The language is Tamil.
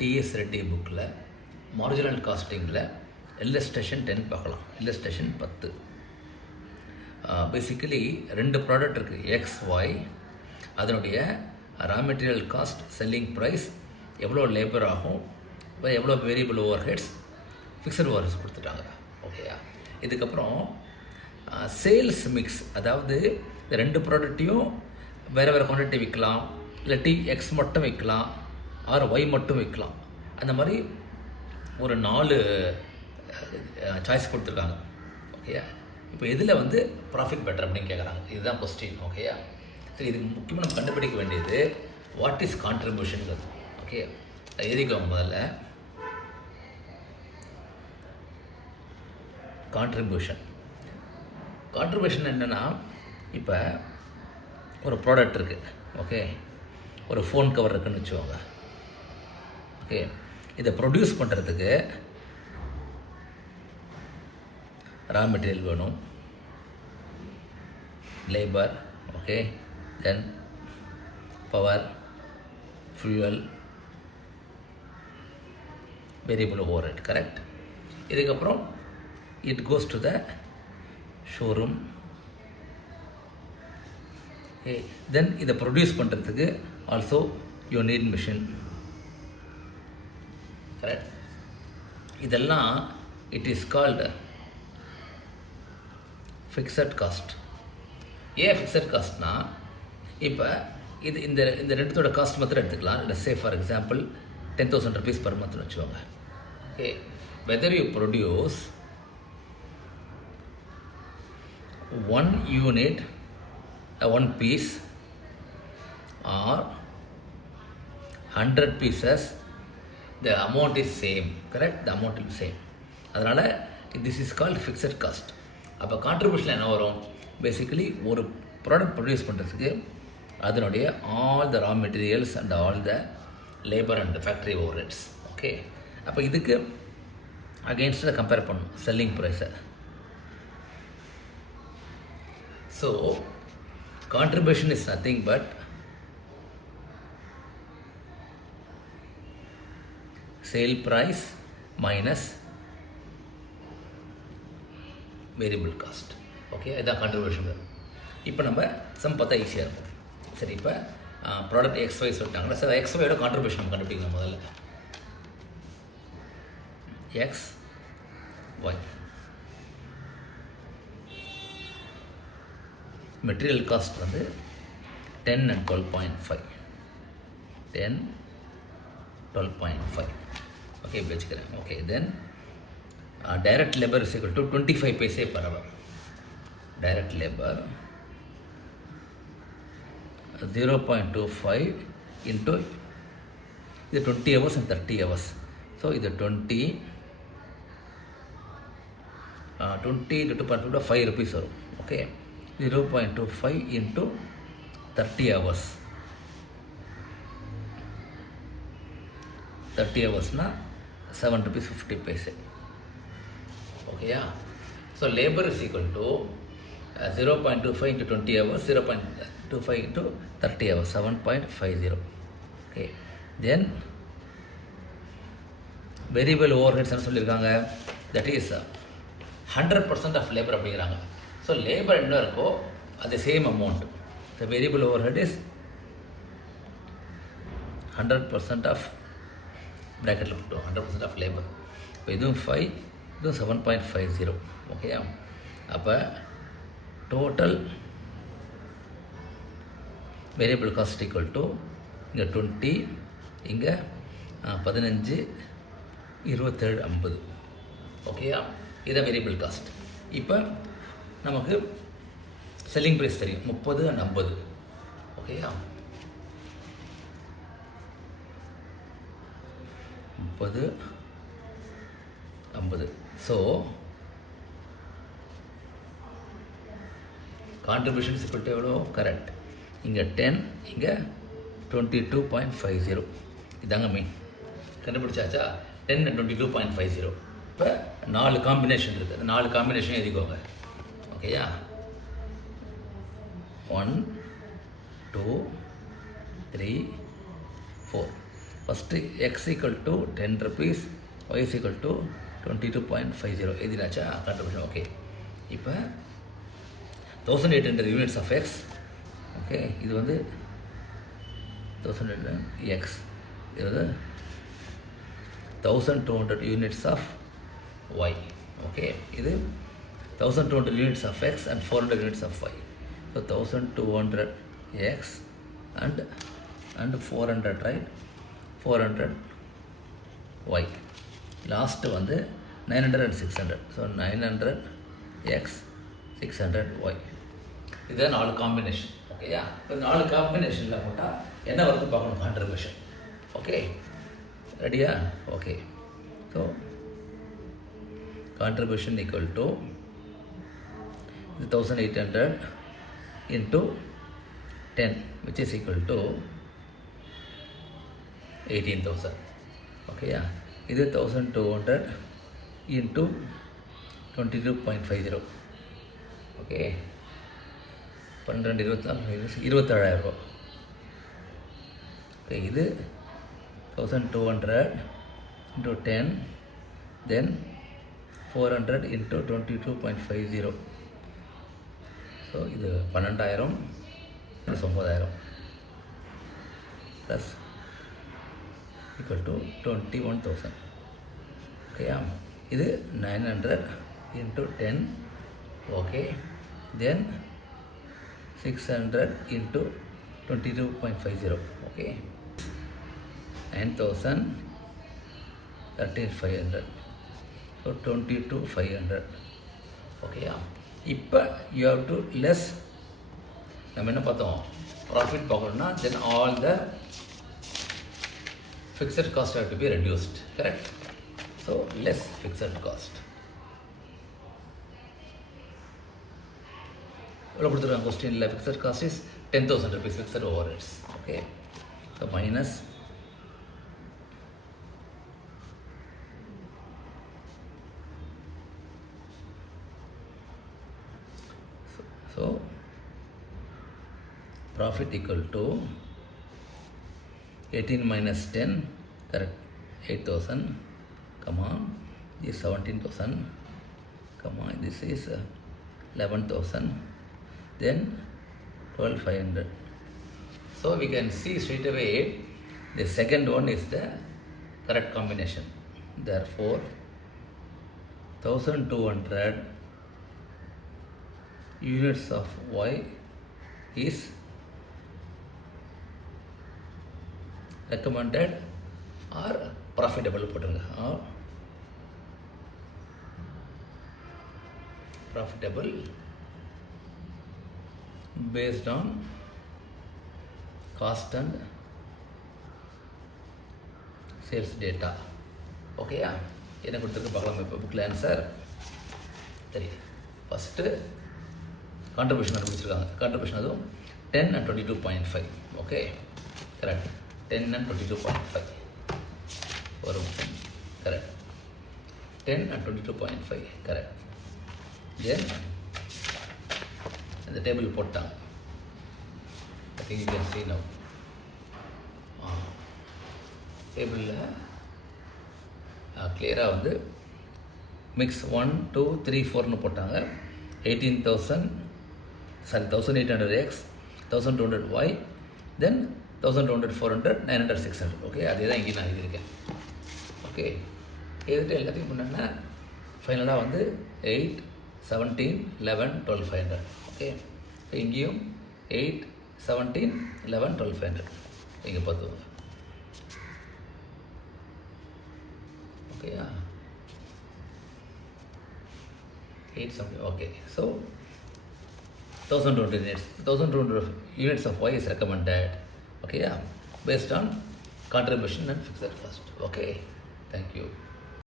டிஎஸ் ரெட்டி புக்கில் மார்ஜினல் காஸ்டிங்கில் இல்லஸ்ட்ரேஷன் 10 பார்க்கலாம். இல்லஸ்ட்ரேஷன் 10. பேசிக்கலி 2 ப்ராடக்ட் இருக்குது, எக்ஸ் ஒய். அதனுடைய raw material cost, selling price, எவ்வளோ லேபர் ஆகும், எவ்வளோ variable overheads, fixed over heads கொடுத்துட்டாங்க. ஓகேயா? இதுக்கப்புறம் சேல்ஸ் மிக்ஸ், அதாவது இந்த 2 ப்ராடக்ட்டையும் வேறு வேறு குவான்டிட்டி விற்கலாம், இல்லாட்டி எக்ஸ் மட்டும் விற்கலாம், ஆர் ஒய் மட்டும் விற்கலாம். அந்த மாதிரி ஒரு 4 சாய்ஸ் கொடுத்துருக்காங்க. ஓகேயா? இப்போ இதில் வந்து ப்ராஃபிட் பெட்டர் அப்படின்னு கேட்குறாங்க. இதுதான் கொஸ்டின். ஓகேயா? சரி, இதுக்கு முக்கியமாக நம்ம கண்டுபிடிக்க வேண்டியது வாட் இஸ் கான்ட்ரிபியூஷனுங்கிறது. ஓகே, எழுதிக்கோங்க முதல்ல. கான்ட்ரிபியூஷன் என்னென்னா, இப்போ ஒரு ப்ராடக்ட் இருக்குது. ஓகே, ஒரு ஃபோன் கவர் இருக்குதுன்னு வச்சுக்கோங்க. ஓகே, இதை ப்ரொடியூஸ் பண்ணுறதுக்கு ரா மெட்டீரியல் வேணும், labour, okay, then power, fuel, variable over head. Correct? இதுக்கப்புறம் it goes to the showroom. Okay, then இதை ப்ரொடியூஸ் பண்ணுறதுக்கு also you need machine. Correct? இதெல்லாம் it is called fixed cost. ஏன் ஃபிக்ஸட் காஸ்ட்னா, இப்போ இந்த ரெண்டுத்தோட காஸ்ட் மாத்திரம் எடுத்துக்கலாம். இல்லை, say for example 10,000 rupees per month வச்சுக்கோங்க. Okay, whether you produce 1 unit, 1 piece or 100 pieces, the amount is same. Correct? The amount is same. அதனால் this is called fixed cost. அப்போ கான்ட்ரிபியூஷன் என்ன வரும்? பேசிக்கலி ஒரு ப்ராடக்ட் ப்ரொடியூஸ் பண்ணுறதுக்கு அதனுடைய all the raw materials and all the labour and factory over heads. Okay, அப்போ இதுக்கு அகெயின்ஸ்டாக கம்பேர் பண்ணணும் செல்லிங் ப்ரைஸை. So contribution is nothing but sale price minus variable cost. Okay, இதுதான் கான்ட்ரிபியூஷன். இப்போ நம்ம சம் பார்த்தா ஈஸியாக இருக்கும். சரி, இப்போ ப்ராடக்ட் எக்ஸ் ஒய் சொல்லிட்டாங்களா? சார், எக்ஸ் ஒயோட கான்ட்ரிபியூஷன் நம்ம கண்டுபிடிக்கலாம் முதல்ல. எக்ஸ் ஒய் மெட்டீரியல் காஸ்ட் வந்து 10 and 12.5. 10, 12.5. ஓகே, இப்படி வச்சுக்கிறேன். Okay, then direct labour is equal to 25 paise per hour. Direct labour 0.25 into இது 20 hours and 30 hours. ஸோ இது 20 into 2.5 5 rupees வரும். Okay, 0.25 into 30 hours. 30 hoursனால் 7 rupees 50 paise. ஓகேயா? So labour is equal to 0.25 into 20 hours, 0.25 into 30 hours, 7.50. Okay, then variable over ஹெட்ஸ்னு சொல்லியிருக்காங்க. தட் இஸ் 100% ஆஃப் லேபர் அப்படிங்கிறாங்க. ஸோ லேபர் என்ன இருக்கோ அது same amount. The variable over head is 100% of ப்ராக்கெட்டில் போட்டோம், 100% ஆஃப் லேபர். இப்போ இதுவும் 5, இதுவும் 7.50. ஓகேயா? அப்போ total variable cost equal to இங்கே 20, இங்கே 15, 27, 50. ஓகேயா? இதுதான் வேரியபிள் காஸ்ட். இப்போ நமக்கு செல்லிங் ப்ரைஸ் தெரியும், 30 and 50. ஓகேயா? 30, 50. ஸோ கான்ட்ரிபியூஷன் இக்குவல் டு எவ்வளோ? கரெக்ட். இங்கே 10, இங்கே 22.50. இதாங்க மீன். கண்டுபிடிச்சாச்சா? 10 and 22.50. இப்போ 4 காம்பினேஷன் இருக்குது. 4 காம்பினேஷன் எழுதிக்கோங்க. ஓகேயா? 1, 2, 3, 4. first x equal to 10 rupees, y is equal to 22.50. எதிராச்சா contribution. Okay, இப்போ 1800 units of x. ஓகே, இது வந்து 1800 x, இது வந்து 1200 units of y. ஓகே, இது 1200 units of x and 400 units of y. So 1200 x and 400, right? 400 y. Last வந்து 900 and 600. So 900 x, 600 y. இதுதான் 4 காம்பினேஷன். ஓகேயா? இப்போ 4 காம்பினேஷனில் போட்டால் என்ன வருது பார்க்கணும், கான்ட்ரிபியூஷன். ஓகே, ரெடியா? Okay, so contribution equal to 1800 into 10, which is equal to 18,000. ஓகேயா? இது 1200 into 22.50. ஓகே, 12 24 27,000 ரூபா. ஓகே, இது 1200 into 10, then 400 into 22.50. ஸோ இது 12,000 + 9,000 ப்ளஸ் ஈக்குவல் டு 21,000. ஓகேயா? இது 900 into 10. ஓகே, தென் 600 into 22.50. ஓகே, 9,000, 13,500. ஸோ 22,500. ஓகேயா? இப்போ யூ ஹவ் டு லெஸ், நம்ம என்ன பார்த்தோம், ப்ராஃபிட் பார்க்கணும்னா then all the fixed cost have to be reduced. Correct? So less fixed cost. எவ்வளோ கொடுத்துருக்காங்க கொஸ்டினில்? Fixed cost is 10,000 rupees fixed over heads. Okay, so minus so profit equal to 18 minus 10, correct, 8,000, comma, this is 17,000, comma, this is 11,000, then 12,500. So we can see straight away the second one is the correct combination. Therefore 1200 units of y is recommended or profitable போட்டுருங்க, or profitable based on cost and sales data. ஓகேயா? என்ன கொடுத்துருக்கு பார்க்கலாம் இப்போ புக்கில் ஆன்சர். சரி, ஃபஸ்ட்டு கான்ட்ரிபியூஷன் கண்டுபிடிச்சிருக்காங்க. கான்ட்ரிபியூஷன் அதுவும் 10 and 22.5. Okay, correct. 10 and 22.5 வரும். கரெக்ட். 10 and 22.5 correct. தென் இந்த டேபிள் போட்டாங்க. I think you can see now. டேபிளில் கிளியராக வந்து மிக்ஸ் 1 2 3 4ன்னு போட்டாங்க. 18,800x, 1,200y, தென் 1,200 400 900 600. ஓகே, அதே தான் இங்கே நான் எழுதியிருக்கேன். ஓகே, எழுதிட்டு எல்லாத்தையும் முன்னா ஃபைனலாக வந்து 8 17 11 12,500. ஓகே, இப்போ இங்கேயும் 8 17 11 12,500 இங்கே பார்த்துவோங்க. ஓகேயா? 8 17. Okay, so 1,200 units of y is recommended. Okay, yeah, based on contribution and fixed cost. Okay, thank you.